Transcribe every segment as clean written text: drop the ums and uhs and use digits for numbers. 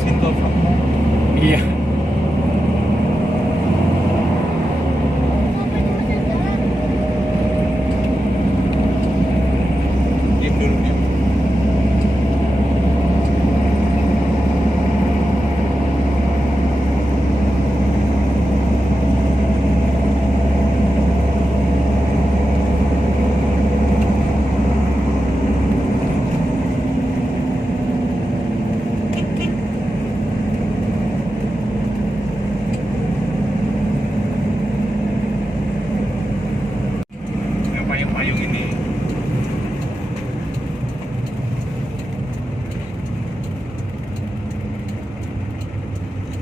Mas Vito. Iya. Diam dulu diam. Yang payung-payung ini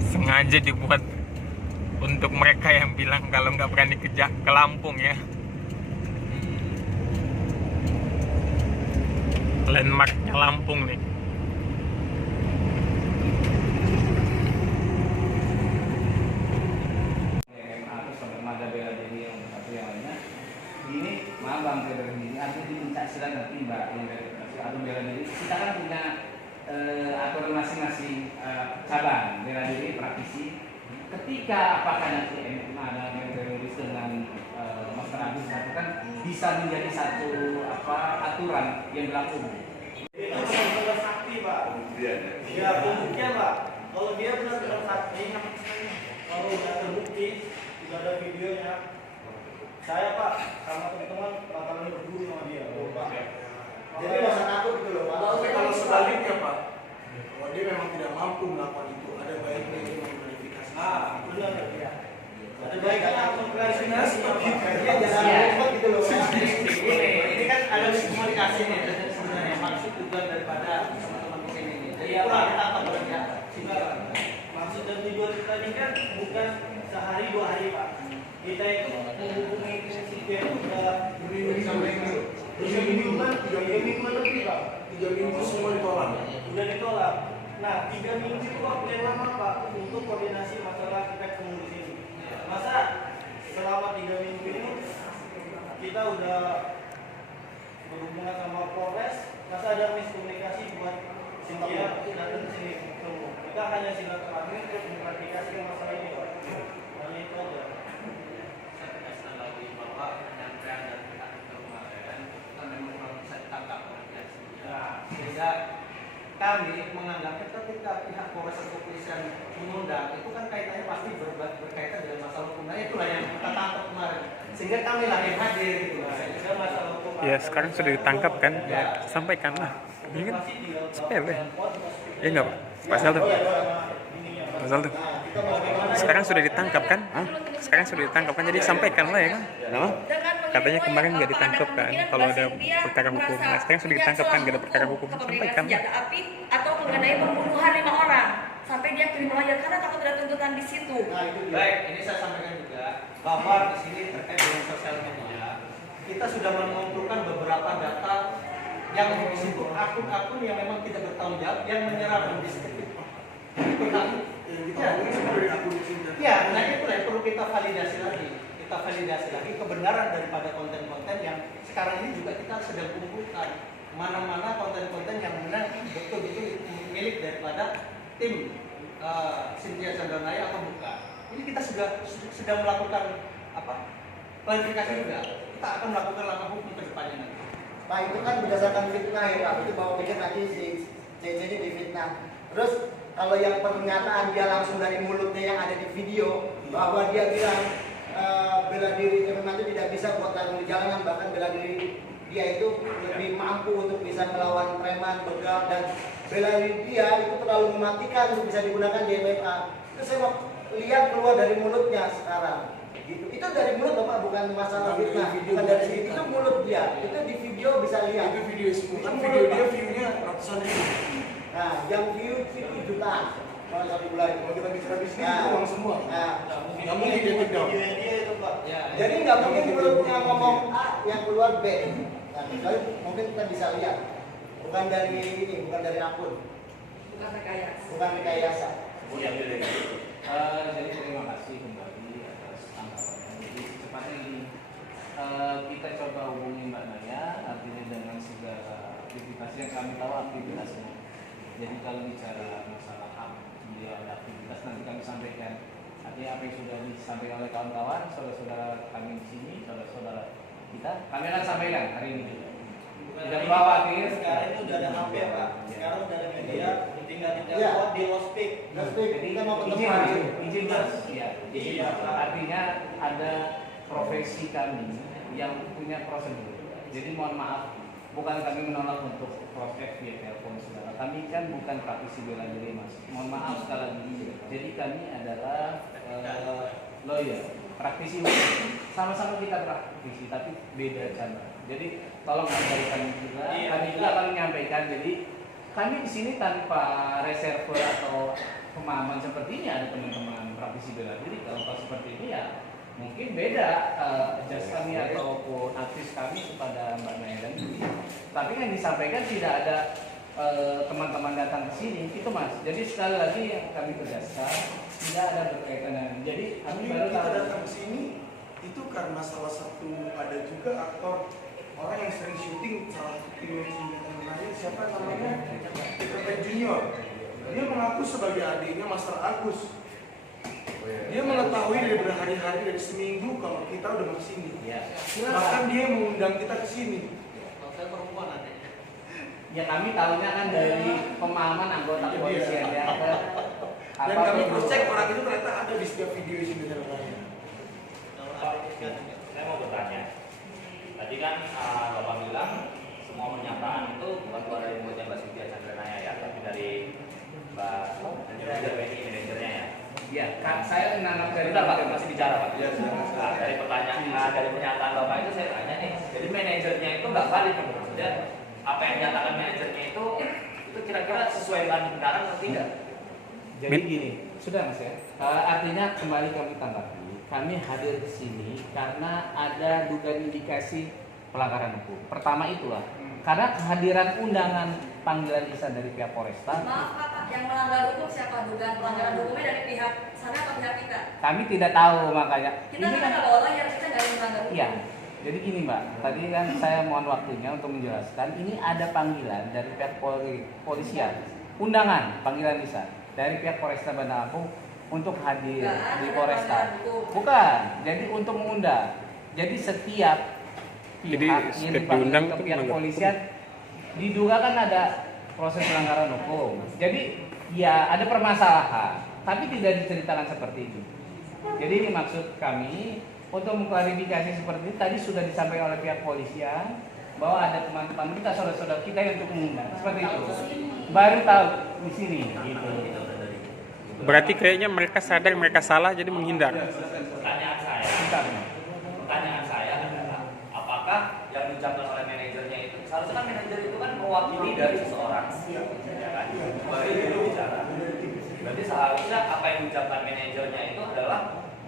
Sengaja dibuat untuk mereka yang bilang kalau nggak berani ke Lampung ya. Landmarknya Lampung nih. SMA atau Sabermada bela diri yang satu yang lainnya ini maaf bang bela diri atau di pencak silat nanti mbak yang atau bela diri kita kan punya aturan masing-masing cabang bela diri praktisi ketika apakah nanti MMA dan teroris dengan Master Agus satu kan bisa menjadi satu aturan yang berlaku. Itu benar-benar sakti pak. Iya pembuktian pak. Kalau dia benar-benar sakti, kalau udah terbukti, sudah ada videonya. Saya pak sama teman-teman bakalan berburu sama dia. Oh, pak. Jadi nggak usah takut gitu loh pak. Tapi kalau sebaliknya Pak, kalau dia memang tidak mampu melakukan itu, ada baiknya dia mengklarifikasi. Ah benar ya. Ada baiknya mengklarifikasi. Dia jangan lupa gitu loh pak. Ini kan ada miskomunikasi nih sebenarnya maksud tujuan daripada teman-teman di sini nih. Jadi apa kita apa bekerja? Maksud dan tujuan kita ini kan bukan sehari dua hari pak. Kita itu menghubungi prinsipnya udah berminggu-mingguan lebih pak. 3 minggu semua ditolak. Udah ditolak. Nah 3 minggu itu waktu yang lama pak untuk koordinasi masalah terkait pengurus ini. Masa selama 3 minggu ini kita udah berhubungan sama Polres, masa ada miskomunikasi buat Cynthia datang ke sini ketemu. Kita hanya silaturahmi untuk mengklarifikasi masalah ini pak. Hanya itu aja. Saya tegaskan lagi bahwa penyampaian dari pihak kemarin kita memang belum bisa ditangkap oleh pihak sendiri. Sehingga kami menganggapnya ketika pihak Polres atau kepolisian mengundang itu kan kaitannya pasti berkaitan dengan masalah hukum. Nah itulah yang kita tangkap kemarin. Sehingga kami lah yang hadir gitu. Sehingga masalah hukum Ya sekarang sudah ditangkap kan, ya, sampaikanlah. Ini kan sepele. Ya enggak Pak Saldo? Pak Saldo. Sekarang sudah ditangkap kan? Sekarang sudah ditangkap kan, jadi sampaikanlah ya kan? Kenapa? Katanya kemarin nggak ditangkap kan, kalau ada perkara hukum. Nah sekarang sudah ditangkap kan, nggak ada perkara hukum. Sampaikan. Senjata api atau mengenai pembunuhan 5 orang sampai dia kriminal lawyer karena takut ada tuntutan di situ. Baik, ini saya sampaikan juga bahwa di sini terkait dengan sosial media kita sudah mengumpulkan beberapa data yang disebut akun-akun yang memang tidak bertanggung jawab yang menyerang mendiskredit. Itu kan? Ya, nah itu yang perlu kita validasi lagi. Kita validasi lagi kebenaran daripada konten-konten yang sekarang ini juga kita sedang kumpulkan. Mana-mana konten-konten yang benar betul-betul milik daripada tim Cynthia Chandranaya atau bukan. Ini kita sedang melakukan klarifikasi juga. Kita akan melakukan langkah hukum ke depannya nanti. Pak itu kan berdasarkan fitnah ya Pak, itu bawa pikir nanti si CC ini difitnah. Terus kalau yang pernyataan dia langsung dari mulutnya yang ada di video bahwa dia bilang bela diri memang itu tidak bisa buat tarung di jalanan, bahkan bela diri dia itu lebih mampu untuk bisa melawan preman, begal, dan bela diri dia itu terlalu mematikan untuk bisa digunakan di MMA. Itu saya mau lihat keluar dari mulutnya sekarang. Gitu. Itu dari mulut Bapak, bukan masalah fitnah, bukan dari sini. Itu mulut dia. Itu di video bisa lihat. Itu video semua. Kan video dia view-nya ratusan ribu. Nah, yang view itu jutaan. Kalau 1 bulan. Kalau kita bicara di sini itu uang semua. Nah, nggak mungkin dia take down. Dia itu pak. Ya, jadi nggak mungkin mulutnya ngomong A yang keluar B. Nah, kecuali mungkin kita bisa lihat. Bukan dari ini, bukan dari akun. Bukan rekayasa. Bukan rekayasa. Jadi terima kasih kembali atas tanggapannya. Jadi secepatnya ini kita coba hubungi Mbak Naya, artinya dengan segala aktivitas yang kami tahu aktivitasnya. Jadi kalau bicara masalah hak beliau ada aktivitas nanti kami sampaikan. Artinya apa yang sudah disampaikan oleh kawan-kawan, saudara-saudara kami di sini, saudara-saudara kita, kami akan sampaikan hari ini. Tidak perlu khawatir. Sekarang ini udah ada HP Pak. Sekarang udah ada media, tinggal Iya. ditelepon di lospik. Jadi Kita mau izin, ketemu. izin mas, ya, izin Iya, mas. Pak. Artinya ada profesi kami yang punya prosedur. Jadi mohon maaf, bukan kami menolak untuk proses via telepon saudara. Kami kan bukan praktisi bela diri mas. Mohon maaf sekali lagi. Jadi kami adalah lawyer, praktisi hukum. Sama-sama kita praktisi, tapi beda cara. Jadi tolong hargai kami juga. Iya, Kami juga iya. akan menyampaikan. Jadi kami di sini tanpa reserve atau pemahaman seperti ini. Ada teman-teman praktisi bela diri. Kalau seperti ini ya mungkin beda jas kami ataupun aktif kami kepada Mbak Naya dan Dwi. Tapi yang disampaikan tidak ada teman-teman datang ke sini itu mas. Jadi sekali lagi yang kami tegaskan tidak ada berkaitan dengan. Jadi kami Kami baru kita tahu. datang ke sini itu karena salah satu ada juga aktor orang yang sering syuting salah satu tim yang senjata menarik, siapa namanya, Peter Junior. Dia mengaku sebagai adiknya Master Agus. Dia mengetahui dari berhari-hari, dari seminggu kalau kita udah mau sini. Ya. Bahkan dia mengundang kita ke sini. Saya perempuan ada. Ya kami tahunya kan dari pemahaman anggota Iya. kepolisian ya. Dan kami cross check orang itu ternyata ada di setiap video isi Senjata Raya. Pak, saya mau bertanya. Tadi kan Bapak bilang semua pernyataan itu bukan keluar dari mulutnya Mbak Cynthia Chandranaya ya, tapi dari Mbak manajer WNI, manajernya ya. Ya, Kak, saya menanggap dari Bentar Pak, masih bicara Pak. Iya, silakan. Nah, dari pertanyaan, dari pernyataan Bapak itu saya tanya nih, jadi manajernya itu nggak valid kan? Maksudnya apa yang dinyatakan manajernya itu kira-kira sesuai dengan kebenaran atau tidak? Jadi gini, sudah mas ya. Artinya kembali kami tanggapi, kami hadir di sini karena ada dugaan indikasi pelanggaran hukum. Pertama itulah, karena kehadiran undangan panggilan lisan dari pihak Polresta, Maaf Pak, yang melanggar hukum siapa? Dugaan pelanggaran hukumnya dari pihak sana atau pihak kita? kami tidak tahu makanya. Kita kan nggak bawa lawyer, kita nggak ada yang melanggar hukum. Iya. Jadi gini Mbak, tadi kan saya mohon waktunya untuk menjelaskan. Ini ada panggilan dari pihak polisian, undangan panggilan lisan dari pihak Polresta Bandar Lampung untuk hadir Nggak ada di Polresta. pelanggaran hukum. Bukan, jadi untuk mengundang. Jadi setiap Jadi pihak yang setiap dipanggil diundang ke itu pihak melanggar polisian diduga kan ada proses pelanggaran hukum. Jadi ya ada permasalahan, tapi tidak diceritakan seperti itu. Jadi ini maksud kami untuk mengklarifikasi seperti itu. Tadi sudah disampaikan oleh pihak polisian bahwa ada teman-teman kita, saudara-saudara kita yang untuk mengundang seperti itu. Baru tahu di sini gitu. Berarti kayaknya mereka sadar mereka salah jadi menghindar. Pertanyaan saya, Bentar. pertanyaan saya adalah apakah yang diucapkan oleh manajernya itu seharusnya kan manajer itu kan mewakili dari seseorang ya kan sebagai juru bicara, berarti seharusnya apa yang diucapkan manajernya itu adalah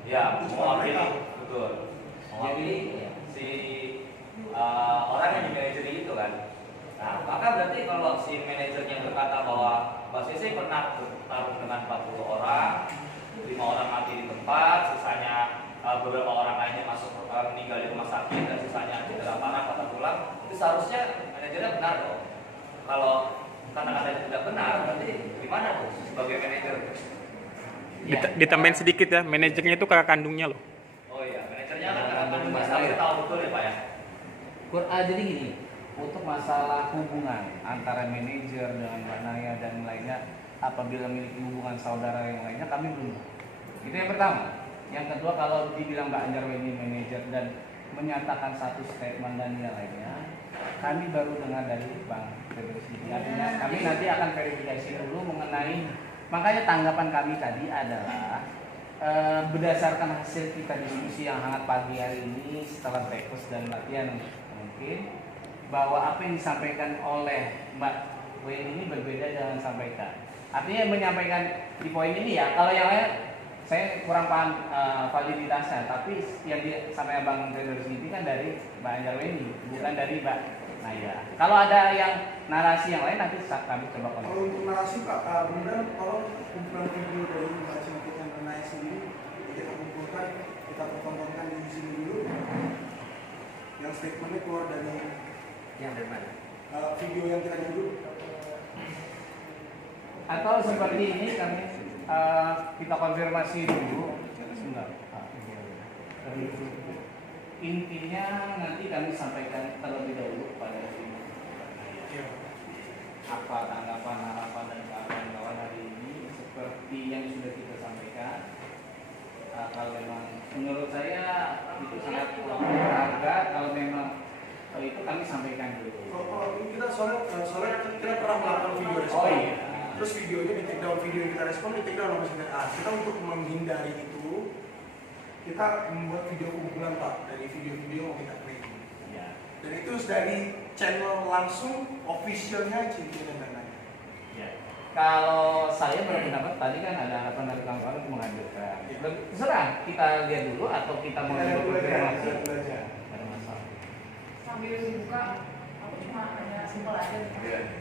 ya mewakili betul mewakili si orang yang dimanajeri itu kan. Nah maka berarti kalau si manajernya berkata bahwa Mbak Sisi pernah bertarung dengan 40 orang, 5 orang mati di tempat, sisanya beberapa orang lainnya meninggal di rumah sakit dan sisanya cedera parah patah tulang, itu seharusnya manajernya benar dong. Kalau kata-katanya tidak benar, berarti gimana tuh sebagai manajer? Ditambahin sedikit ya, manajernya itu kakak kandungnya loh. Oh iya, manajernya kan akan Mbak Sisi tahu betul ya Pak ya. Jadi gini, untuk masalah hubungan antara manajer dengan Mbak Naya dan lainnya, apabila memiliki hubungan saudara yang lainnya, kami belum. Itu yang pertama. Yang kedua, kalau dibilang Mbak Anjarweni manajer dan menyatakan satu statement dan yang lainnya, kami baru dengar dari Bang Febri sendiri. Artinya kami nanti akan verifikasi dulu mengenai, makanya tanggapan kami tadi adalah berdasarkan hasil kita diskusi yang hangat pagi hari ini setelah breakfast dan latihan mungkin, bahwa apa yang disampaikan oleh Mbak Wen ini berbeda dengan sampaikan. Artinya menyampaikan di poin ini ya, kalau yang lain saya kurang paham validitasnya, tapi yang disampaikan Bang Fedor sendiri kan dari Mbak Anjarweni, bukan dari Mbak Naya. Kalau ada yang narasi yang lain nanti kami coba Kalau konfirmasi. untuk narasi Pak, kemudian tolong kumpulan video dari Mbak Cynthia Chandranaya sendiri kita kumpulkan, kita pertontonkan di sini dulu. Yang statementnya keluar dari Yang dari mana? video yang kita dulu. Atau seperti ini kami kita konfirmasi dulu. Sebentar. Intinya nanti kami sampaikan terlebih dahulu pada ini. Apa tanggapan, harapan dan kawan-kawan hari ini seperti yang sudah kita sampaikan. Kalau memang menurut saya itu sangat berharga, kalau memang itu kami sampaikan dulu. Kalau kita soalnya kita pernah melakukan video respon. Oh iya. Terus videonya di take down, video yang kita respon di take down sama misalnya kita untuk menghindari itu kita membuat video kumpulan Pak dari video-video yang kita create. Ya. Dan itu dari channel langsung officialnya Cintia dan lain-lain. Ya. Kalau saya berpendapat tadi kan ada harapan dari kawan-kawan untuk menghadirkan. Terserah kita lihat dulu atau kita mau konfirmasi. Ada masalah. Sambil dibuka, aku cuma hanya simpel aja.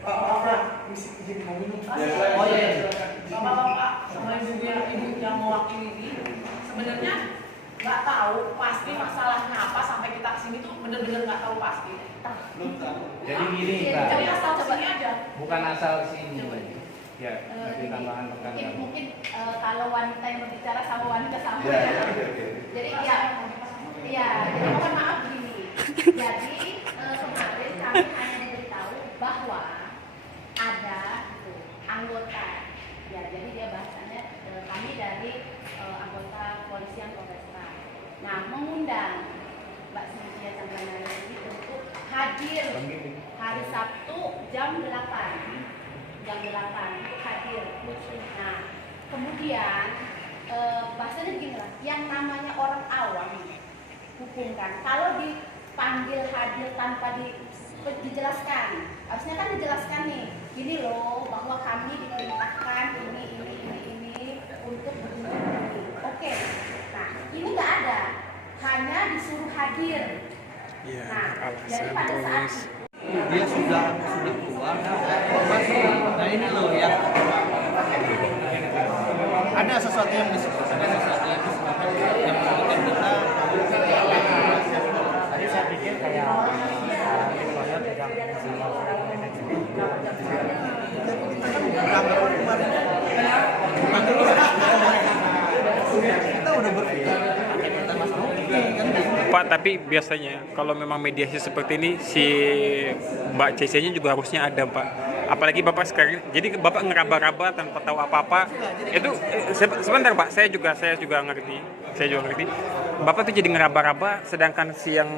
Pak, misi izin mau minum. Oh iya, bapak-bapak sama ibu yang mewakili ini sebenarnya nggak tahu pasti masalahnya apa sampai kita kesini tuh bener-bener nggak tahu pasti. Belum tahu. Jadi gini, Kak. Jadi asal kesini aja. Bukan asal sini. Ya, nanti tambahan rekan. Mungkin kalau wanita yang berbicara sama wanita sama. Jadi jadi mohon maaf gini. Jadi kemarin kami hanya diberitahu bahwa ada anggota. Ya, jadi dia bahasanya kami dari anggota kepolisian Polresta. Nah, mengundang Mbak Cynthia Chandranaya ini untuk hadir hari Sabtu jam 8. Jam 8 untuk hadir. Nah, kemudian bahasanya begini lah, yang namanya orang awam hukum kan, kalau dipanggil hadir tanpa dijelaskan, harusnya kan dijelaskan nih, gini loh bahwa kami diperintahkan ini untuk begini. Oke, nah ini nggak ada, hanya disuruh hadir. Nah, jadi pada saat dia sudah keluar. Nah ini loh ya, ada sesuatu yang disebutkan, yang menyebutkan kita. Tadi saya pikir kayak lawyer pegang kita udah berpikir kita masuk Pak, tapi biasanya kalau memang mediasi seperti ini si Mbak CC-nya juga harusnya ada, Pak. Apalagi Bapak sekarang, jadi Bapak ngeraba-raba tanpa tahu apa-apa. Itu sebentar Pak, saya juga ngerti. Bapak tuh jadi ngeraba-raba, sedangkan si yang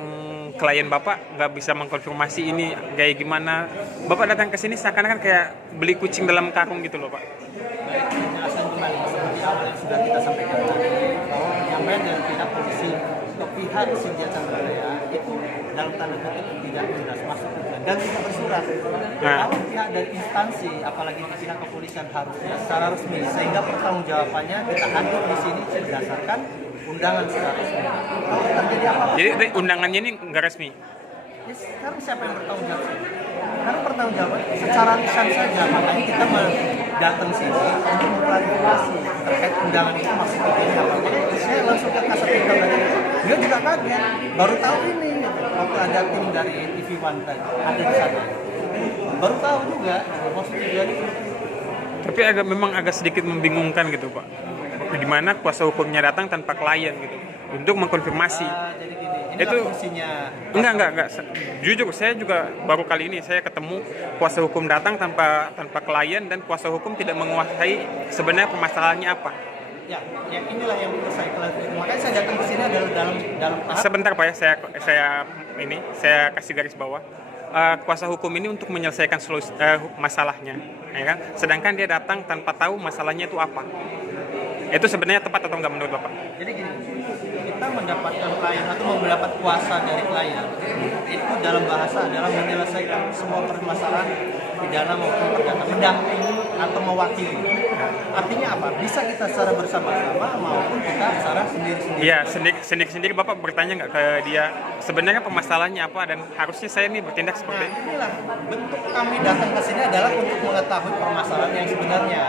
klien Bapak nggak bisa mengkonfirmasi ini kayak gimana. Bapak datang ke sini seakan-akan kayak beli kucing dalam karung gitu loh, Pak. penjelasan kembali seperti awal yang sudah kita sampaikan tadi, bahwa penyampaian dari pihak polisi ke pihak Cynthia Chandranaya itu dalam tanda kutip tidak jelas masuk dan tidak bersurat. Kalau pihak dari instansi, apalagi pihak kepolisian harusnya secara resmi, sehingga pertanggungjawabannya kita hadir di sini berdasarkan undangan secara resmi. Kalau terjadi apa-apa, Jadi undangannya ini nggak resmi. ya sekarang siapa yang bertanggung jawab? Karena pertanggungjawaban secara lisan saja, makanya kita datang sini untuk mengklarifikasi terkait undangan itu maksud tujuannya apa. Makanya saya langsung ke Kasat Tinggal tadi, dia juga kaget, baru tahu ini waktu ada tim dari TV One tadi ada di sana, baru tahu juga maksud tujuannya. Tapi memang agak sedikit membingungkan gitu, Pak. Gimana kuasa hukumnya datang tanpa klien gitu untuk mengkonfirmasi. Jadi gini, inilah Itu fungsinya. enggak. Jujur saya juga baru kali ini saya ketemu kuasa hukum datang tanpa klien dan kuasa hukum tidak menguasai sebenarnya permasalahannya apa. Ya inilah yang perlu saya klarifikasi. Makanya saya datang ke sini adalah dalam tahap. Sebentar Pak ya, saya kasih garis bawah. Kuasa hukum ini untuk menyelesaikan masalahnya, ya kan? Sedangkan dia datang tanpa tahu masalahnya itu apa. Itu sebenarnya tepat atau enggak menurut Bapak? Jadi gini, kita mendapatkan klien atau mendapat kuasa dari klien itu dalam bahasa adalah menyelesaikan semua permasalahan pidana maupun perdata, mendampingi atau mewakili. Artinya apa? Bisa kita secara bersama-sama maupun kita secara sendiri-sendiri. Iya, sendiri Bapak bertanya nggak ke dia sebenarnya permasalahannya apa dan harusnya saya ini bertindak seperti Nah, inilah bentuk kami datang ke sini adalah untuk mengetahui permasalahan yang sebenarnya.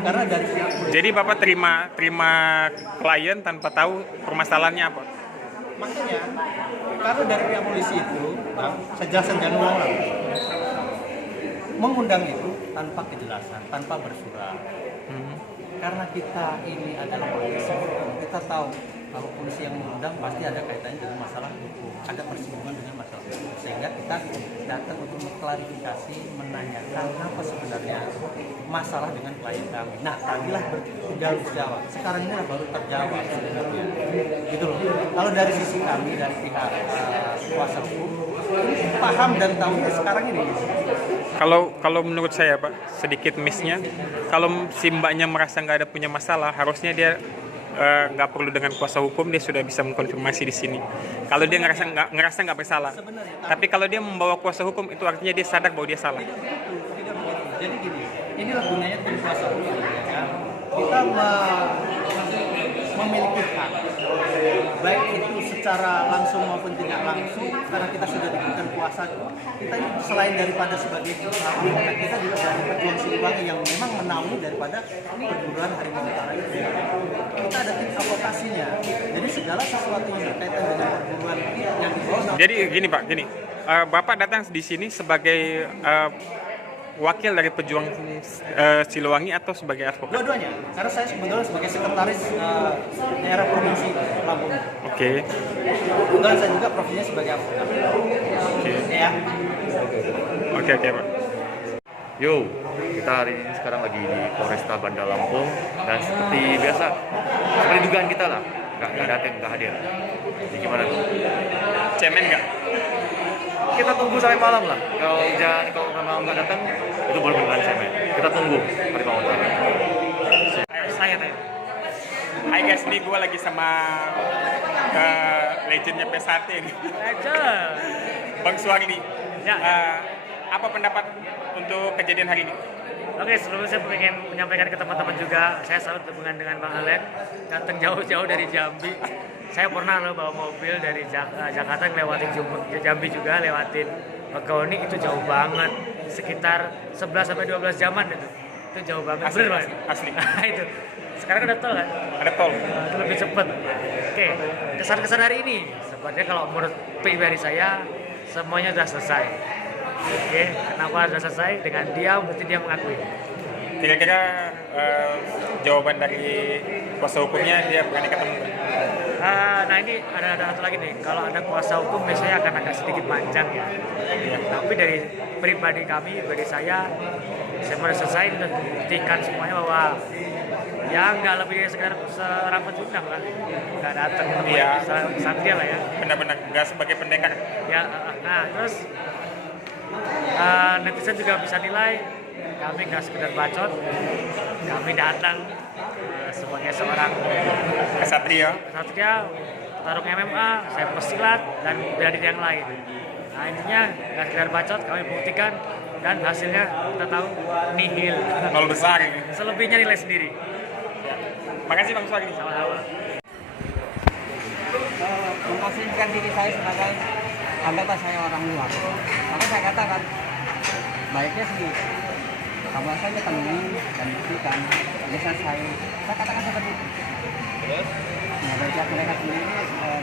Karena dari pihak Jadi Bapak terima klien tanpa tahu permasalahannya apa? makanya karena dari pihak polisi itu, Bang, saya jelaskan jangan ulang lagi. Mengundang itu tanpa kejelasan, tanpa bersurat. Hmm. Karena kita ini adalah polisi, kita tahu kalau polisi yang mengundang pasti ada kaitannya dengan masalah hukum, ada persinggungan dengan masalah hukum, sehingga kita datang untuk mengklarifikasi, menanyakan apa sebenarnya masalah dengan klien kami. Nah, kamilah harus jawab. Sekarang ini baru terjawab sebenarnya. Gitu loh. Kalau dari sisi kami, dari pihak kuasa hukum, paham dan tahunya sekarang ini. Kalau menurut saya Pak, sedikit miss-nya, kalau si mbaknya merasa nggak ada punya masalah, harusnya dia nggak perlu dengan kuasa hukum, dia sudah bisa mengkonfirmasi di sini. Kalau dia ngerasa nggak bersalah, tapi kalau dia membawa kuasa hukum, itu artinya dia sadar bahwa dia salah. Tidak begitu. Jadi gini, inilah gunanya tim kuasa hukum ya. Kita memiliki hak, baik itu secara langsung maupun tidak langsung, karena kita sudah diberikan kuasa. Kita ini selain daripada sebagai advokat, kita juga dari pejuang Siliwangi yang memang menaungi daripada perguruan harimau utara itu. Kita ada tim advokasinya. Jadi segala sesuatu yang berkaitan dengan perguruan yang di sini. Jadi gini Pak, Bapak datang di sini sebagai wakil dari pejuang Siliwangi atau sebagai advokat? Dua-duanya, karena saya sebetulnya sebagai sekretaris daerah provinsi Lampung. Oke. Kebetulan saya juga profesinya sebagai advokat. Oke. Ya. Oke Pak. Yo, kita hari ini sekarang lagi di Polresta Bandar Lampung dan seperti biasa, seperti dugaan kita lah, nggak datang, nggak hadir. Jadi gimana? Cemen nggak? Kita tunggu sampai malam lah. Kalau malam nggak datang, itu baru beneran cemen. Kita tunggu harimau utara. Saya tanya. Hai guys, ini gue lagi sama legendnya P1 ini. Legend. Bang Suwardi. Ya. Apa pendapat untuk kejadian hari ini? Oke, sebelumnya saya ingin menyampaikan ke teman-teman juga, saya salut hubungan dengan Bang Alek, datang jauh-jauh dari Jambi. Saya pernah loh bawa mobil dari Jakarta ngelewatin Jambi juga, lewatin Bakauni, itu jauh banget, sekitar 11-12 jaman itu jauh banget. Asli, bener asli. Itu sekarang ada tol kan? Ada tol. Itu lebih cepet. Oke, kesan-kesan hari ini sebenarnya kalau menurut pribadi saya semuanya sudah selesai. Oke, kenapa sudah selesai? Dengan diam, berarti dia mengakui. Kira-kira jawaban dari kuasa hukumnya dia berani ketemu? Nah ini ada satu lagi nih, kalau ada kuasa hukum biasanya akan agak sedikit panjang ya. Tapi dari pribadi kami, bagi saya sudah selesai dan buktikan semuanya bahwa ya nggak lebih dari sekedar serapat undang lah, nggak datang ketemu Iya. Satria lah ya. Benar-benar nggak sebagai pendekar. Ya, nah terus netizen juga bisa nilai kami nggak sekedar bacot, kami datang sebagai seorang Kesatria, tarung MMA, saya pesilat dan bela diri yang lain. Nah intinya nggak sekedar bacot, kami buktikan dan hasilnya kita tahu nihil. nol besar ini. Selebihnya nilai sendiri. Makasih Bang Suwardi. Sama-sama. Memposisikan diri saya sebagai anggota saya orang luar. Maka saya katakan baiknya sih kamu saja temui dan buktikan bisa saya katakan seperti itu. Terus? Nah, dari pihak mereka sendiri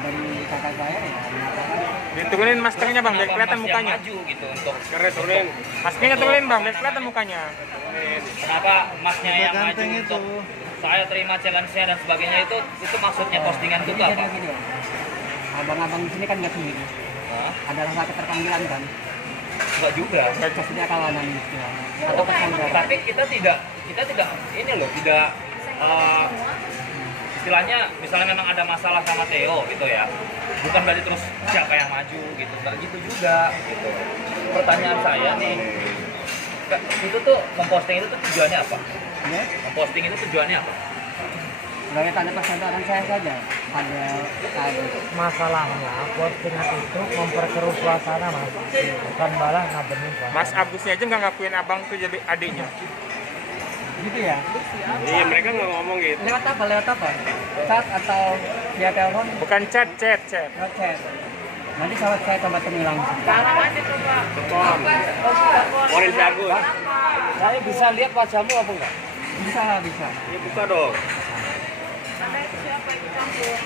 dari kakak saya ya mengatakan Diturunin maskernya Bang, biar kelihatan mukanya. Maju gitu untuk Turunin. Maskernya turunin Bang, biar kelihatan mukanya. kenapa masnya yang maju untuk saya terima challenge-nya dan sebagainya itu maksudnya postingan itu apa? gini ya. Abang-abang di sini kan nggak sendiri. Hah? Adalah satu perpanggilan kan. Enggak juga. Maksudnya kawanan istilahnya. Atau persaudara. Tapi kita tidak ini loh, tidak istilahnya misalnya memang ada masalah sama Theo gitu ya. Bukan berarti terus siapa yang maju gitu. Enggak gitu juga gitu. Pertanyaan saya nih, itu tuh memposting itu tuh tujuannya apa? Ya? Memposting itu tujuannya apa? Sebagai tanda persaudaraan saya saja pada Masalahnya postingan itu memperkeruh suasana mas, bukan malah ngabenin suasana. Mas Agusnya aja nggak ngakuin abang tuh jadi adiknya. gitu ya. Iya, mereka nggak ngomong gitu. Lewat apa? Chat atau via telepon? Bukan chat. Lewat chat. Nanti saya coba temui langsung. Sekarang aja coba. Morin si Agus. Saya bisa lihat wajahmu apa enggak? Bisa. Ya buka dong. Anda itu siapa yang campur?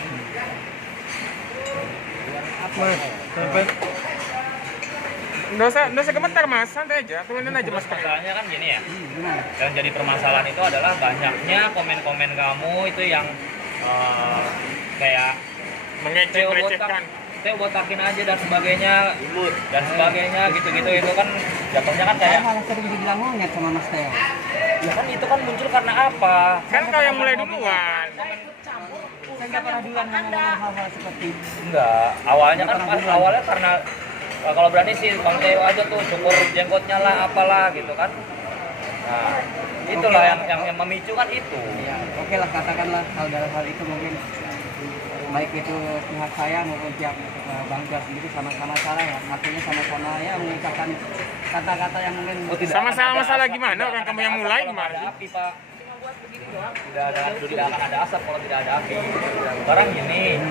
Nggak usah gemetar mas, santai aja, turunin aja mas. Masalahnya kan gini ya, yang jadi permasalahan itu adalah banyaknya komen-komen kamu itu yang kayak mengecek-ngecekkan, botakin aja dan sebagainya, gitu-gitu itu kan jatuhnya kan kayak. Saya sering dibilang monyet sama Mas Teo. Ya kan itu kan muncul karena apa? Kan kau yang mulai duluan. Saya nggak pernah duluan ngomong hal-hal seperti itu. Enggak, awalnya kan awalnya karena kalau berani sih Bang Teo aja tuh cukur jenggotnya lah apalah gitu kan. Nah, itulah yang memicu kan itu. Ya, oke lah katakanlah hal itu mungkin baik itu pihak saya maupun pihak Bang Teo sendiri sama-sama salah ya. Artinya sama-sama ya mengucapkan kata-kata yang mungkin Sama-sama salah gimana? Orang kamu yang mulai gimana? Api, Pak. Tidak akan ada asap kalau tidak ada api. Sekarang gini,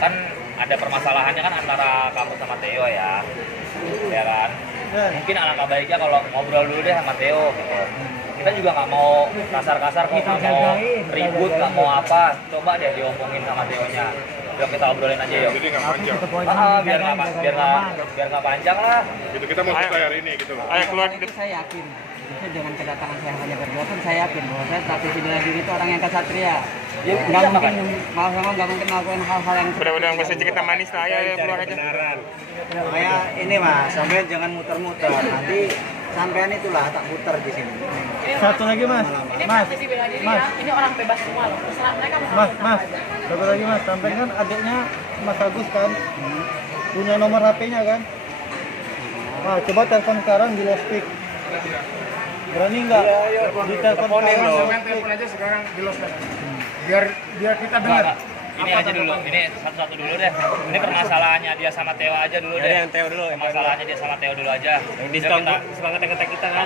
kan ada permasalahannya kan antara kamu sama Theo ya kan? Mungkin alangkah baiknya kalau ngobrol dulu deh sama Theo gitu. Kita juga nggak mau kasar-kasar kok, nggak mau ribut, nggak mau apa. Coba deh diomongin sama Theo-nya. Yuk kita obrolin aja yuk. Jadi nggak panjang. Biar nggak panjang lah. Gitu kita mau selesai hari ini gitu. Ayo keluar. Saya yakin dengan kedatangan saya hanya berdua pun saya yakin bahwa saya praktisi bela diri itu orang yang kesatria. Ya, nggak mungkin melakukan hal-hal yang Udah nggak usah cerita manis lah, ayo keluar aja. Kayak ini mas, sampean jangan muter-muter. Nanti sampean itulah tak puter di sini. Satu lagi mas. Ini praktisi bela diri ya. Ini orang bebas semua loh. Terserah mereka mau ngomong apa aja. Satu lagi mas, sampean kan adiknya Mas Agus kan, punya nomor HP-nya kan? Nah, coba telepon sekarang di loudspeak. Berani nggak? Di telepon sekarang. Telepon aja sekarang di los biar kita dengar. Ini aja dulu, ini satu-satu dulu deh. Ini permasalahannya dia sama Theo aja dulu deh. Yang Theo dulu. Masalahnya dia sama Theo dulu aja. Suka ngetek-ngetek kita kan?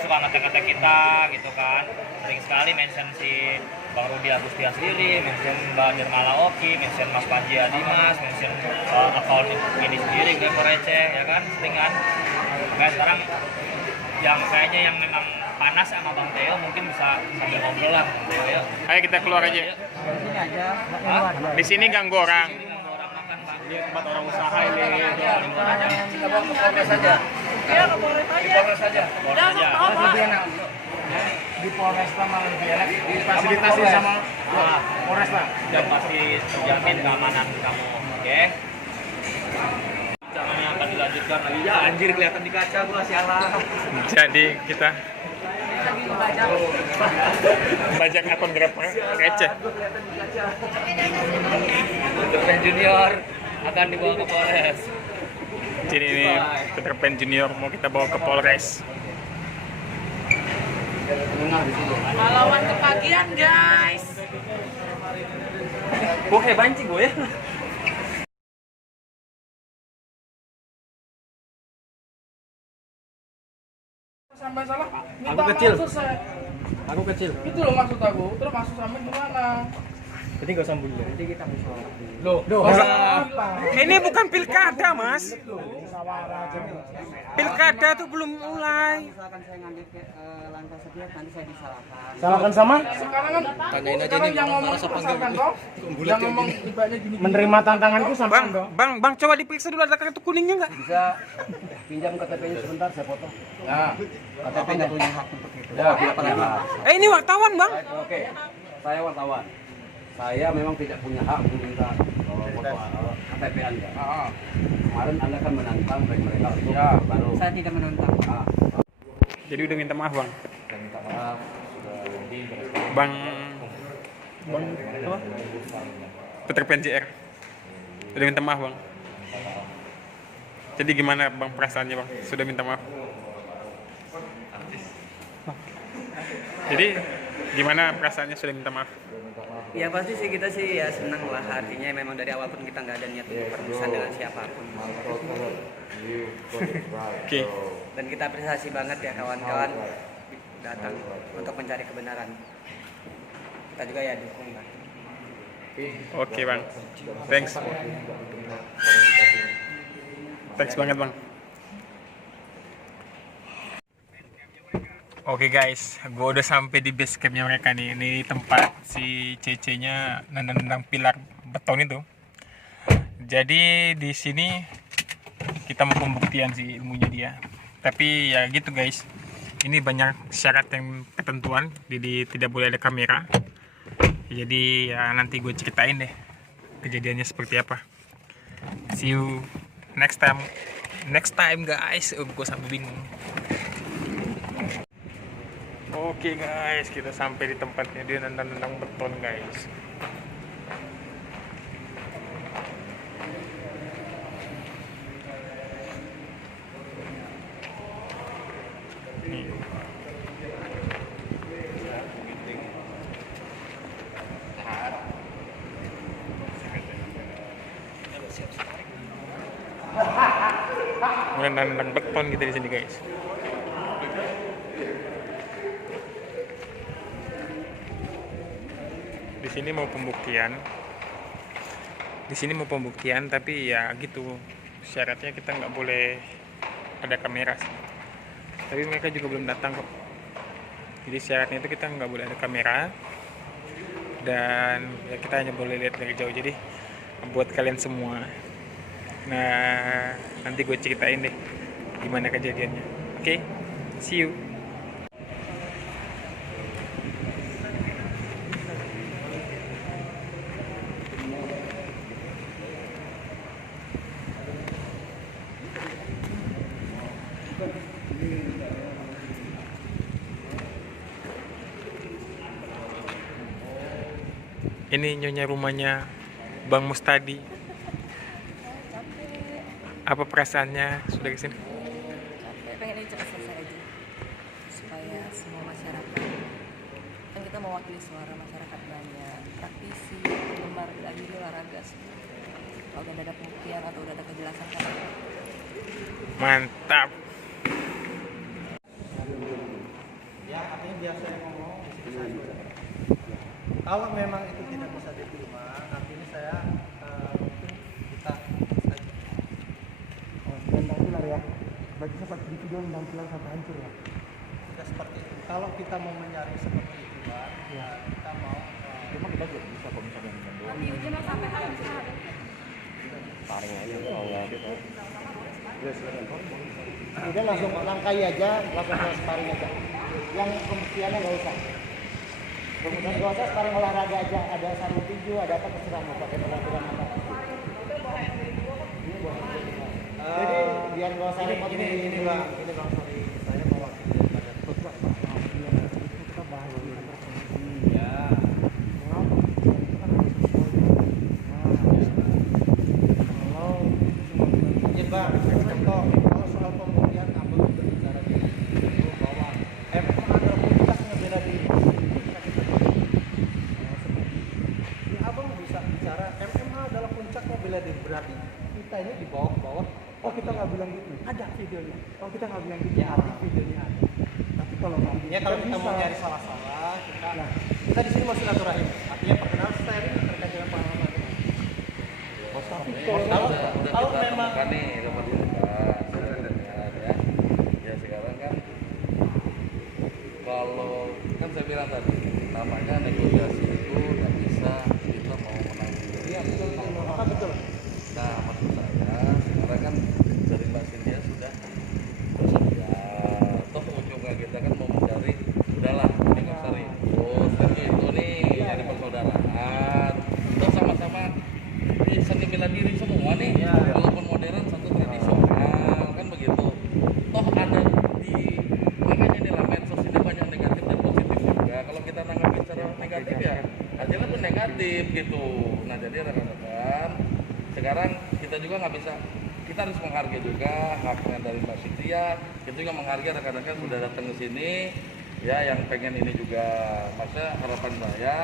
Suka ngetek-ngetek kita gitu kan. Sering sekali mention si Bang Rudi Agustian sendiri, mention Mbak Nirmala Oki, mention Mas Panji Adimas, mention akun ini sendiri Geko Receh, ya kan? Sering kan? Kayak sekarang yang kayaknya yang memang panas sama Bang Theo mungkin bisa sambil ngobrol lah Bang Theo ya. Ayo kita keluar aja. Ini aja. Di sini ganggu orang. Ini tempat orang usaha ini. Kita bawa ke Polres saja. Iya, ke Polres aja. Di Polres saja. Udah, Polres aja. Di Polres sama lebih enak. Difasilitasi sama Polres lah. Dan pasti terjamin keamanan kamu, oke? Jangan yang akan dilanjutkan lagi. Ya anjir kelihatan di kaca gua sialan. Jadi kita bajak akun Grab receh. Peter Pan Junior akan dibawa ke Polres. Jadi ini Peter Pan Junior mau kita bawa ke Polres. Pahlawan kepagian guys. Gua kayak banci gue ya. Sampai salah Aku kecil. selesai. Aku kecil. Itu loh maksud aku. Terus maksud sampai gimana? Jadi nggak sambung ya. Jadi kita Loh, Ini bukan pilkada mas. Pilkada tuh belum mulai. Misalkan saya ngambil langkah setia nanti saya disalahkan. salahkan sama? Sekarang kan Tanyain aja sekarang nih, yang ngomong marah apa salahkan enggak? toh. Yang ngomong ibaratnya gini. Menerima tantanganku sampai Bang, coba diperiksa dulu ada kartu kuningnya nggak? Bisa pinjam KTP-nya sebentar saya foto. Nah, KTP nggak punya hak untuk itu. ya apalagi. Ini wartawan bang. Oke, saya wartawan. Saya memang tidak punya hak meminta foto KTP Anda. Kemarin Anda kan menantang baik mereka untuk baru. Saya tidak menentang. Jadi udah minta maaf bang. Dan minta maaf sudah Bang apa? Peter Pan JR. Udah minta maaf bang. Jadi gimana bang perasaannya bang? Sudah minta maaf. Jadi gimana perasaannya sudah minta maaf? Ya pasti sih kita sih ya senang lah, artinya memang dari awal pun kita nggak ada niat untuk berurusan dengan siapapun. Oke. Dan kita apresiasi banget ya kawan-kawan datang untuk mencari kebenaran. Kita juga ya dukung lah. Oke bang. Thanks banget bang. Oke guys, gue udah sampai di base campnya mereka nih. Ini tempat si Cece-nya nendang pilar beton itu. Jadi di sini kita mau pembuktian sih ilmunya dia. Tapi ya gitu guys, ini banyak syarat yang ketentuan, jadi tidak boleh ada kamera. Jadi ya nanti gue ceritain deh kejadiannya seperti apa. See you next time guys. Gue sampai bingung. Oke guys, kita sampai di tempatnya, dia nendang-nendang beton guys. Nih. Nendang-nendang beton gitu di sini guys. Di sini mau pembuktian, tapi ya gitu syaratnya kita nggak boleh ada kamera sih. Tapi mereka juga belum datang kok. Jadi syaratnya itu kita nggak boleh ada kamera dan ya kita hanya boleh lihat dari jauh. Jadi buat kalian semua, nah nanti gue ceritain deh gimana kejadiannya. Oke, see you. Ini nyonya rumahnya Bang Mustadi. Apa perasaannya sudah kesini? Capek, pengen ini cepat selesai aja supaya semua masyarakat, kan kita mewakili suara masyarakat banyak, praktisi, penggemar lagi olahraga semua. Kalau udah ada pembuktian atau udah ada kejelasan kan? Mantap. Ya, artinya biasa yang ngomong kalau memang itu tidak bisa diterima, artinya saya mungkin kita saja. Nendang pilar ya. Bagi sempat di video nendang pilar sampai hancur ya. Sudah seperti itu. Kalau kita mau mencari seperti itu, Bang, ya kita mau. Cuma kita juga bisa kok misalnya dengan Di ujung sampai hari bisa ada. taring aja kalau gitu. Udah langsung langkai aja, langsung sparring aja. Yang pembuktiannya nggak usah. Kemudian nggak usah sparring olahraga aja. Ada sarung tinju, ada apa terserah mau pakai peraturan apa. Jadi biar nggak usah repot ini Bang, sorry, saya mewakili pada kita bahas ya. Bang, contoh kalau soal pembuktian Abang berbicara di situ bahwa MMA adalah puncaknya bela diri. Ya Abang bisa bicara MMA adalah puncaknya bela diri, berarti kita ini di bawah-bawah. Oh kita nggak bilang gitu, ada videonya. Oh kita nggak bilang gitu, ya videonya ada. Tapi kalau ya kalau kita mau nyari salah-salah, kita di sini mau silaturahim. Artinya perkenalan sharing terkait dengan pengalaman. Kalau memang kan nih ya sekarang kan kalau kan saya bilang tadi namanya negosiasi itu nggak bisa kita mau menang juga. Iya betul. Nah maksud saya sekarang kan dari Mbak Cynthia sudah bersedia. Toh ujungnya kita kan mau mencari udahlah ini nggak usah ribut kan gitu nih dari persaudaraan. Toh sama-sama di seni bela diri semua nih, walaupun modern satu tradisional kan begitu. Toh ada di makanya nih lah medsos ini banyak negatif dan positif juga. Kalau kita nanggapin secara negatif ya hasilnya tuh negatif gitu. Nah jadi rekan-rekan sekarang kita juga nggak bisa, kita harus menghargai juga haknya dari Mbak Cynthia. Kita juga menghargai rekan-rekan sudah datang ke sini ya yang pengen ini juga. Maksudnya harapan saya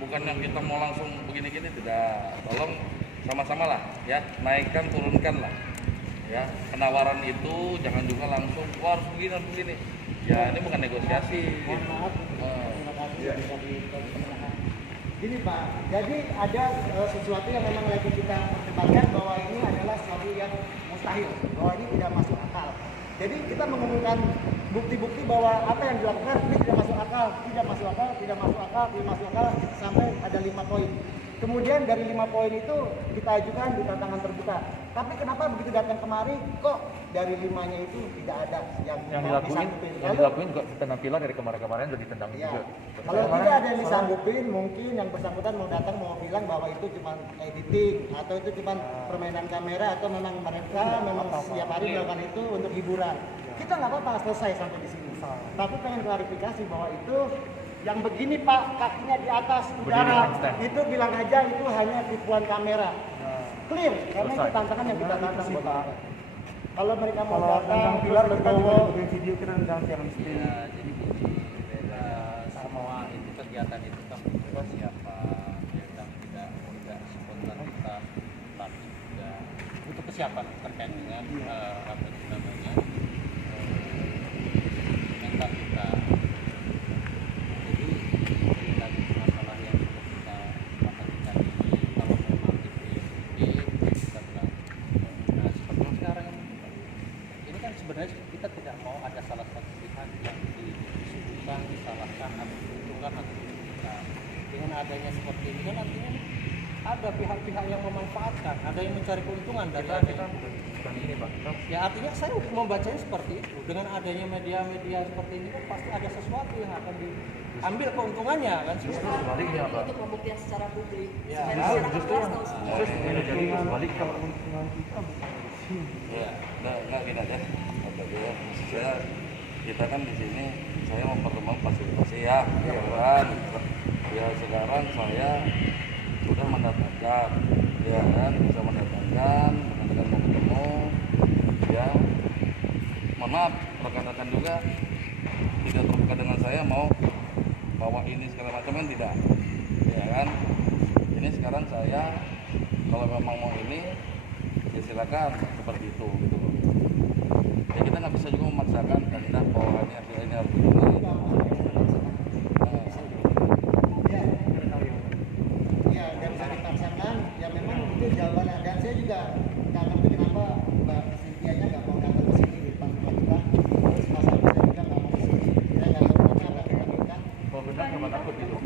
bukan yang kita mau langsung begini-gini, tidak. Tolong sama-sama lah ya, naikkan turunkan lah ya penawaran itu, jangan juga langsung harus begini. Ya ini bukan negosiasi. Maaf, terima kasih bisa diperkenalkan. Gini Pak, jadi ada sesuatu yang memang lagi kita perdebatkan bahwa ini adalah sesuatu yang mustahil, bahwa ini tidak masuk akal. Jadi kita mengumpulkan bukti-bukti bahwa apa yang dilakukan ini tidak masuk akal, sampai ada 5 poin. Kemudian dari 5 poin itu kita ajukan di tantangan terbuka. Tapi kenapa begitu datang kemari kok dari 5-nya itu tidak ada yang dilakuin juga penampilan dari kemarin-kemarin udah ditendang juga. Kalau tidak ada yang disanggupin, mungkin yang bersangkutan mau datang mau bilang bahwa itu cuma editing atau itu cuma permainan kamera atau memang mereka setiap hari melakukan itu untuk hiburan. Kita nggak apa-apa selesai sampai di sini. Tapi pengen klarifikasi bahwa itu yang begini Pak, kakinya di atas udara, itu bilang aja itu hanya tipuan kamera. Clear, karena itu tantangan yang kita tantang buat Pak. Kalau mereka mau datang, bilang berbawa video kita tentang yang mesti. Ya, jadi beda semua itu kegiatan itu kan bebas siapa yang tidak spontanitas, tapi juga butuh kesiapan terkait dengan apa itu namanya mental kita. Sebenarnya kita tidak mau ada salah satu pihak yang disudutkan, disalahkan, atau diuntungkan atau dirugikan. Dengan adanya seperti ini kan artinya ada pihak-pihak yang memanfaatkan, ada yang mencari keuntungan dari kita bukan ini Pak. Ya artinya saya membacanya seperti itu. Dengan adanya media-media seperti ini kan pasti ada sesuatu yang akan diambil keuntungannya kan. Sebaliknya Pak. Untuk pembuktian secara publik. Ya, justru yang jadi balik kalau keuntungan kita ya, enggak gini aja. Maksudnya kita kan di sini saya mempertemukan fasilitasi ya, kan. Ya sekarang saya sudah mendatangkan, ya kan, bisa mendatangkan mau ketemu, ya. Mohon maaf, rekan-rekan juga tidak terbuka dengan saya mau bawa ini segala macam kan tidak, ya kan. Ini sekarang saya kalau memang mau ini ya silakan seperti itu gitu loh. Ya kita nggak bisa juga memaksakan kehendak bahwa ini harus begini. Ya, dan bisa dipaksakan. Ya memang itu jawabannya. Dan saya juga nggak ngerti kenapa Mbak Sintianya nggak mau datang ke sini di depan rumah kita. Terus Mas Agus juga nggak mau ke sini. Saya nggak tahu kenapa kita minta. Kalau benar nggak takut gitu.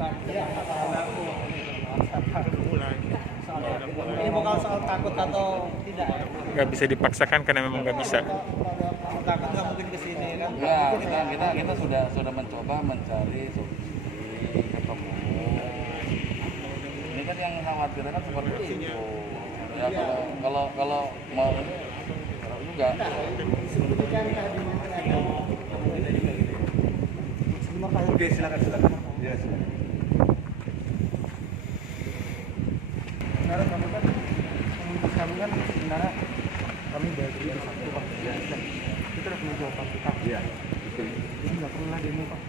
Ini bukan soal takut atau tidak. Nggak bisa dipaksakan karena memang nggak bisa. Takut nggak mungkin kesini kan? Ya kita sudah mencoba mencari solusi ketemu. Ini kan yang khawatirnya kan seperti itu. Ya kalau mau juga. Oke, silakan. Ya, silakan. Sebenarnya kami kan komunitas kami kan sebenarnya kami dari satu Pak. Kita udah punya jawaban kita. Iya. Jadi nggak perlu lah demo Pak.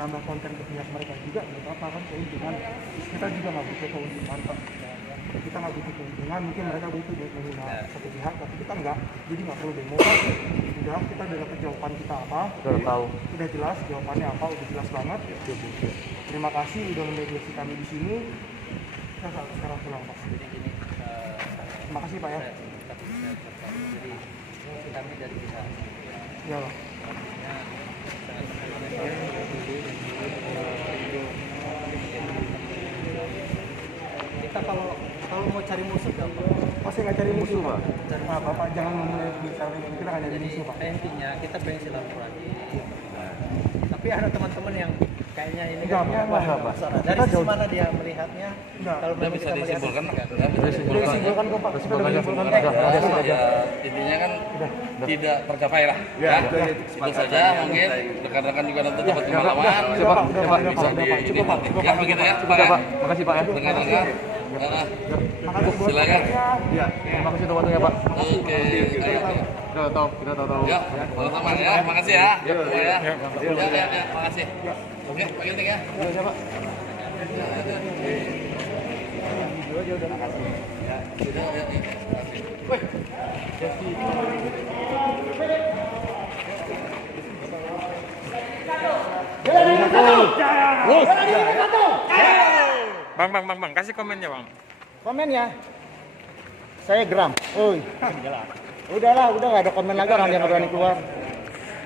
Nambah konten ke pihak mereka juga nggak apa-apa kan keuntungan. Kita juga nggak butuh keuntungan Pak. Kita nggak butuh keuntungan, mungkin mereka butuh satu pihak, tapi kita nggak. Jadi nggak perlu demo Pak. Udah kita udah dapat jawaban kita apa. Udah tahu. Udah jelas jawabannya apa, udah jelas banget. Terima kasih udah memediasi kami di sini. Kita sekarang pulang Pak. Terima kasih Pak ya. Jadi kami dari pihak Ya Pak. Kita kalau mau cari musuh gampang. Pasti nggak cari musuh Pak. Nah, Bapak jangan memulai bicara ini, kita nggak cari musuh Pak. Intinya kita pengen silaturahmi. Tapi ada teman-teman yang kayaknya ini Enggak, dari sisi mana dia melihatnya? Kalau Nggak bisa disimpulkan, disimpulkan kok Pak. Kita udah disimpulkan. Ya intinya kan tidak tercapai lah. Ya, itu saja mungkin rekan-rekan juga nanti dapat pengalaman. Bisa dinikmati. Ya begitu ya Pak. Makasih Pak ya. Rekan-rekan. Silakan. Ya, terima kasih untuk waktunya Pak. Oke. Kita tahu. Ya, teman-teman ya. Makasih ya. Ya, makasih. Oke, Pak Ginting ya. Ya, Pak. Bang, kasih komennya Bang. Komennya, saya geram. Udahlah, udah nggak ada komen lagi, orang yang berani keluar.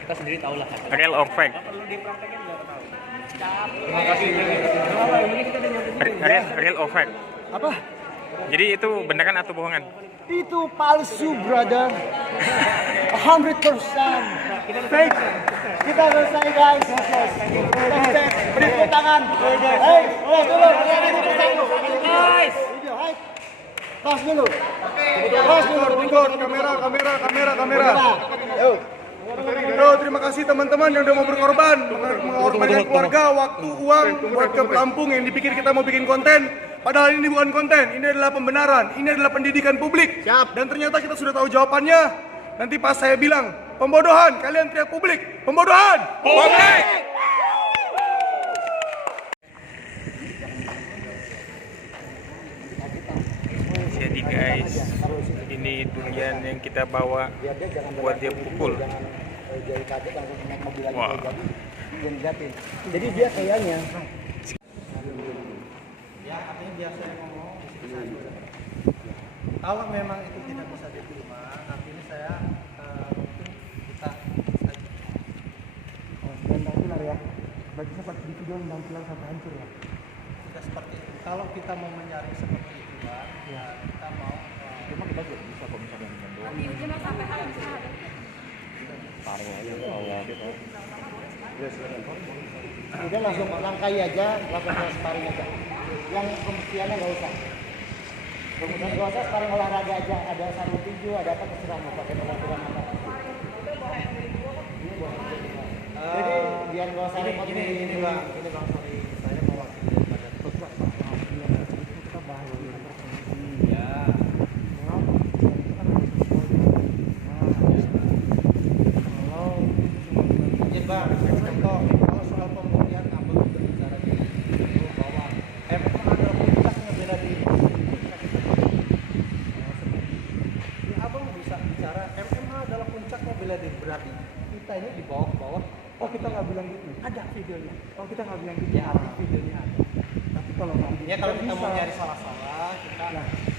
Kita sendiri tahu lah. Real or fake? Terima kasih. Real or fake? Apa? Jadi itu beneran atau bohongan? Itu palsu, brother. 100% fake. Kita selesai, guys. Beri tepuk tangan. Hey, dulu. Guys. Tos dulu. Tos dulu. Record, kamera. Yo, terima kasih teman-teman yang udah mau berkorban, mengorbankan keluarga, waktu, uang buat ke Lampung yang dipikir kita mau bikin konten. Padahal ini bukan konten, ini adalah pembenaran, ini adalah pendidikan publik. Dan ternyata kita sudah tahu jawabannya. Nanti pas saya bilang pembodohan, kalian teriak publik, pembodohan. Publik. Jadi guys, ini durian yang kita bawa buat dia pukul. Wah. Jadi dia kayaknya Ya, artinya biasa yang ngomong kalau memang itu tidak bisa diterima, nanti ini saya mungkin kita tendang pilar ya. Berarti seperti di video tendang pilar sampai hancur ya. tidak seperti itu. Kalau kita mau menyaring seperti itu, Bang, ya kita mau Cuma kita juga bisa kok misalnya dengan Di ujung sampai habis ada. taruh aja kalau gitu. Udah langsung langkai aja, langsung ke sparring aja. Yang pembuktiannya nggak usah. Kemudian nggak usah sparring olahraga aja. Ada sarung tinju, ada apa terserah mau pakai peraturan apa. Jadi biar nggak usah repot ini Bang, sorry, saya mewakili Bang, contoh kalau soal pembuktian Abang berbicara di situ bahwa MMA adalah puncaknya bela diri. Ya Abang bisa bicara MMA adalah puncaknya bela diri, berarti kita ini di bawah-bawah. Oh kita nggak bilang gitu, ada videonya. Oh kita nggak bilang gitu, ya videonya ada. Tapi kalau kita mau nyari salah-salah,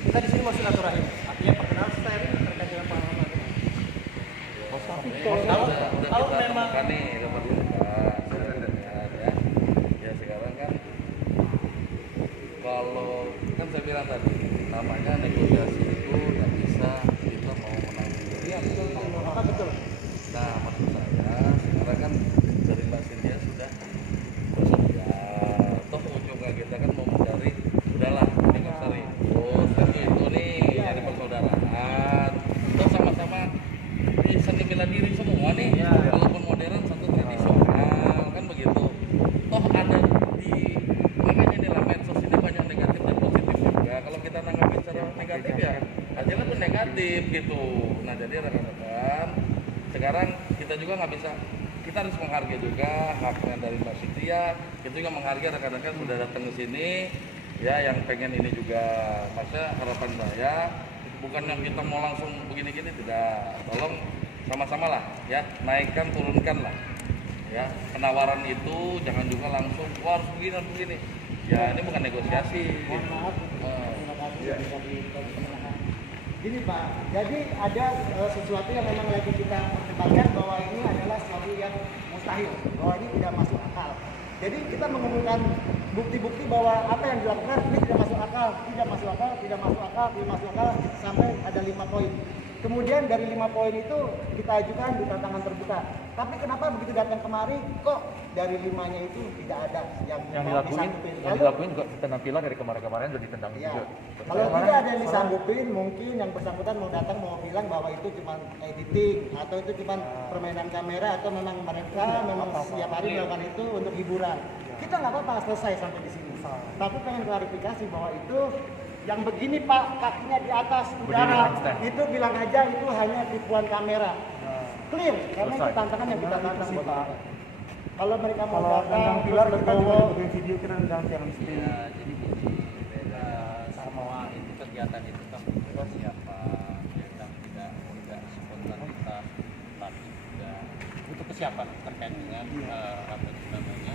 kita di sini mau silaturahim. Artinya perkenalan sharing terkait dengan pengalaman. Kalau memang kan nih dapat ya sekarang kan kalau kan saya bilang tadi namanya negosiasi itu nggak bisa kita mau menang ya betul. Nah maksud saya sekarang kan dari Mbak Cynthia sudah bersedia toh ujungnya kita kan mau mencari udahlah ini nggak usah ribut kan itu nih dari persaudaraan toh sama-sama di seni bela diri semua nih walaupun modern satu tradisional kan begitu toh ada di makanya di dalam medsos ini banyak negatif dan positif juga kalau kita nanggapin secara negatif ya ajalah tuh negatif gitu. Nah jadi rekan-rekan sekarang kita juga nggak bisa, kita harus menghargai juga haknya dari Mbak Cynthia, kita juga menghargai rekan-rekan sudah datang ke sini ya yang pengen ini juga. Masa harapan saya bukan yang kita mau langsung begini-gini, tidak, tolong sama-sama lah ya, naikkan turunkan lah ya, penawaran itu jangan juga langsung wah harus begini harus begini ya, ini bukan negosiasi gitu. Gini Pak, jadi ada sesuatu yang memang lagi kita perdebatkan bahwa ini adalah sesuatu yang mustahil, bahwa ini tidak masuk akal. Jadi kita mengumpulkan bukti-bukti bahwa apa yang dilakukan ini tidak masuk akal, tidak masuk akal, tidak masuk akal, tidak masuk akal, sampai ada 5 poin. Kemudian dari 5 poin itu kita ajukan di tantangan terbuka. Tapi kenapa begitu datang kemari kok dari 5-nya itu tidak ada yang dilakuin? Yang dilakuin juga tendang pilar dari kemarin-kemarin udah ditendang juga. Kalau tidak ada yang disanggupin, mungkin yang bersangkutan mau datang mau bilang bahwa itu cuma editing atau itu cuma permainan kamera atau memang mereka memang setiap hari melakukan itu untuk hiburan. Kita nggak apa-apa selesai sampai di sini. Tapi pengen klarifikasi bahwa itu yang begini Pak, kakinya di atas udara, itu bilang aja itu hanya tipuan kamera. Clear, karena itu tantangan yang kita tantang buat Pak. Kalau mereka mau datang, biar berbawa video kita jangan mesti. Ya, jadi beda semua itu kegiatan itu kan siapa yang tidak spontan kita latih juga untuk kesiapan terkait dengan apa itu namanya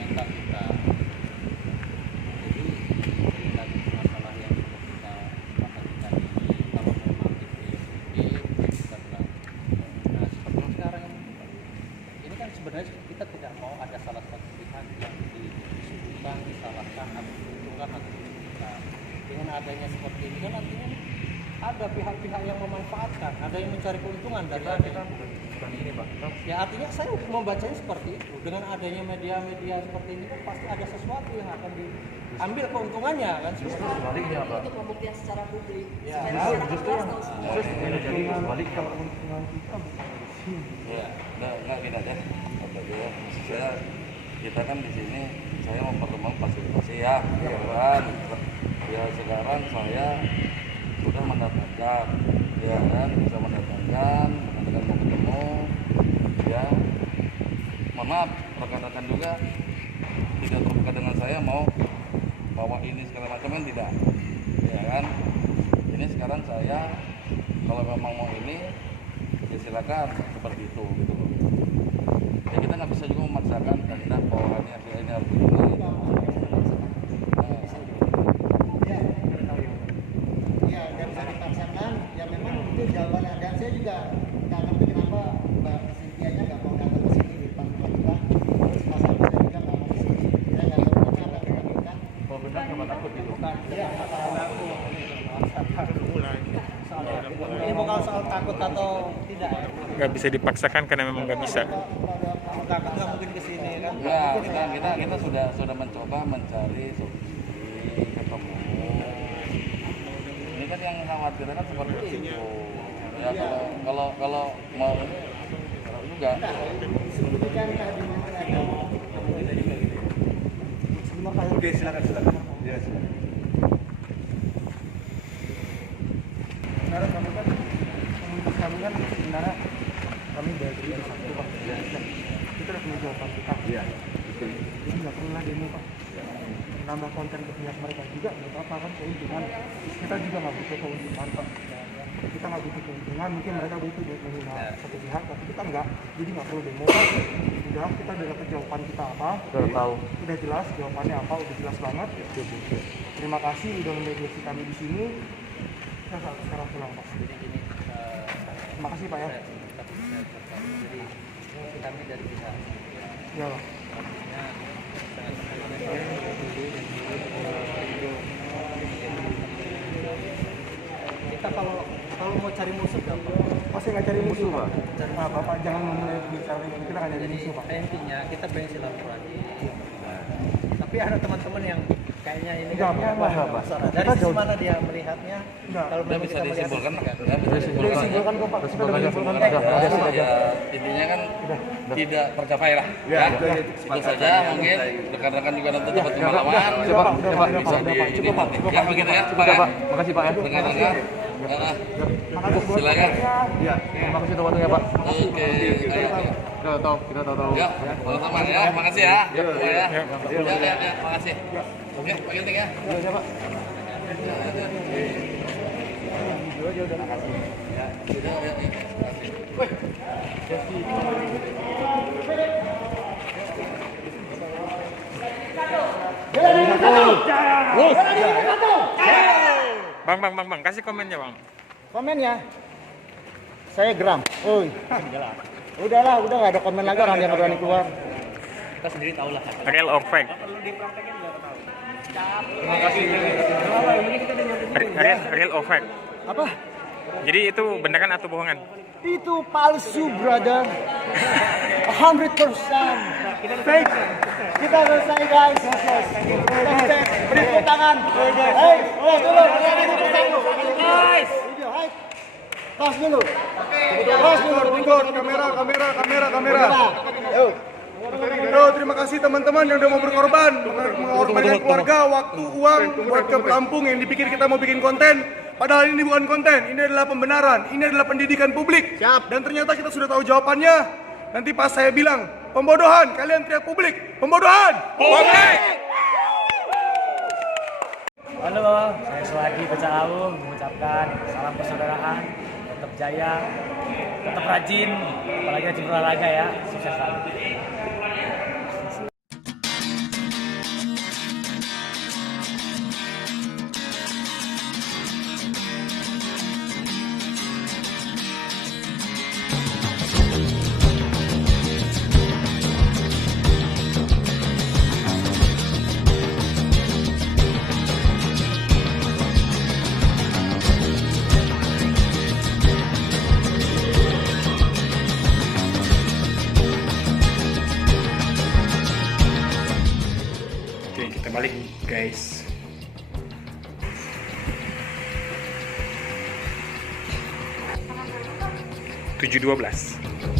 mental kita. Jadi ini lagi masalah yang kita perhatikan ini kalau memang itu kita bilang nah seperti sekarang ini kan sebenarnya kita tidak mau ada salah satu pihak yang disudutkan, disalahkan, atau diuntungkan atau dirugikan. Dengan adanya seperti ini kan artinya ada pihak-pihak yang memanfaatkan, ada yang mencari keuntungan dari kita bukan ini Pak. Ya artinya saya membacanya seperti itu. Dengan adanya media-media seperti ini kan pasti ada sesuatu yang akan diambil keuntungannya kan. Justru sebaliknya Pak. Untuk pembuktian secara publik. Ya, justru jadi sebalik kalau keuntungan kita bukan di sini. Ya, nggak gini aja. Maksud saya kita kan di sini saya mempertemukan fasilitasi ya, kan. Ya sekarang saya sudah mendatangkan, ya kan, bisa mendatangkan mau ketemu, ya. Mohon maaf, rekan-rekan juga tidak terbuka dengan saya mau bawa ini segala macam kan tidak, ya kan. Ini sekarang saya kalau memang mau ini, ya silakan seperti itu, gitu loh. Ya kita nggak bisa juga memaksakan kehendak bahwa ini harus begini. Ya, dan bisa dipaksakan, ya memang itu jawabannya. Dan saya juga nggak ngerti kenapa Mbak Cynthia-nya nggak mau datang ke sini di depan kita. Terus Mas Agus juga nggak mau ke sini. Saya nggak tahu kenapa kita minta. Kalau benar nggak takut gitu. Iya, Ini bukan soal takut atau tidak. Nggak bisa dipaksakan karena memang nggak bisa. Takut nggak mungkin ke sini kan. Ya, kita sudah mencoba mencari solusi, ketemu. Ini kan yang khawatir kan seperti itu. Ya kalau mau juga. Oke, silakan. Ya, silakan. Sebenarnya kami kan komunitas kami kan sebenarnya kami dari satu Pak. Kita udah punya jawaban kita. Iya. Jadi nggak perlu lah demo Pak. Nambah konten ke pihak mereka juga nggak apa-apa kan keuntungan. Kita juga nggak butuh keuntungan Pak. Kita nggak butuh keuntungan, mungkin mereka butuh buat menghina satu pihak, tapi kita nggak. Jadi nggak perlu demo. Udah kita udah dapat jawaban kita apa. Udah tahu. Udah jelas jawabannya apa, udah jelas banget. Terima kasih udah memediasi kami di sini. Kita sekarang pulang Pak. Terima kasih Pak ya. Jadi kami dari pihak Ya Pak. kita kalau mau cari musuh gampang. Pasti nggak cari musuh Pak. Nah, Bapak jangan memulai bicara ini, kita nggak cari musuh Pak. Intinya kita pengen silaturahmi. Tapi ada teman-teman yang kayaknya ini Enggak, dari sisi mana dia melihatnya? Kalau Udah bisa disimpulkan, Udah disimpulkan kok Pak. Kita udah disimpulkan. Intinya kan tidak tercapai lah. Ya, itu saja mungkin rekan-rekan juga nanti dapat pengalaman. Bisa dinikmati. Ya begitu ya, Pak. Makasih Pak ya. Dengar-dengar. Silakan. Iya, terima kasih untuk waktunya Pak. Oke, ayo. Kita tahu. Ya, teman-teman ya, makasih ya. Ya, makasih. Oke, Pak Ginting ya. Iya, Pak. Bang, kasih komennya Bang. Komennya, saya geram. Udahlah, udah nggak ada komen lagi, orang yang nggak berani keluar. Kita sendiri tahu lah. Real or fake? Terima kasih. Real or fake? Apa? Jadi itu beneran atau bohongan? Itu palsu, brother. 100% fake. Kita selesai, guys. Beri tepuk tangan. Hey, dulu. Guys. Tos dulu. Kamera. Yo, terima kasih teman-teman yang udah mau berkorban, mengorbankan keluarga, waktu, uang buat ke Lampung yang dipikir kita mau bikin konten. Padahal ini bukan konten, ini adalah pembenaran, ini adalah pendidikan publik. Siap. Dan ternyata kita sudah tahu jawabannya. Nanti pas saya bilang pembodohan, kalian teriak publik, pembodohan. Publik. Halo, saya Suhadi Becalaung mengucapkan salam persaudaraan, tetap jaya, tetap rajin, apalagi rajin olahraga ya, sukses selalu. balik guys. (7.12)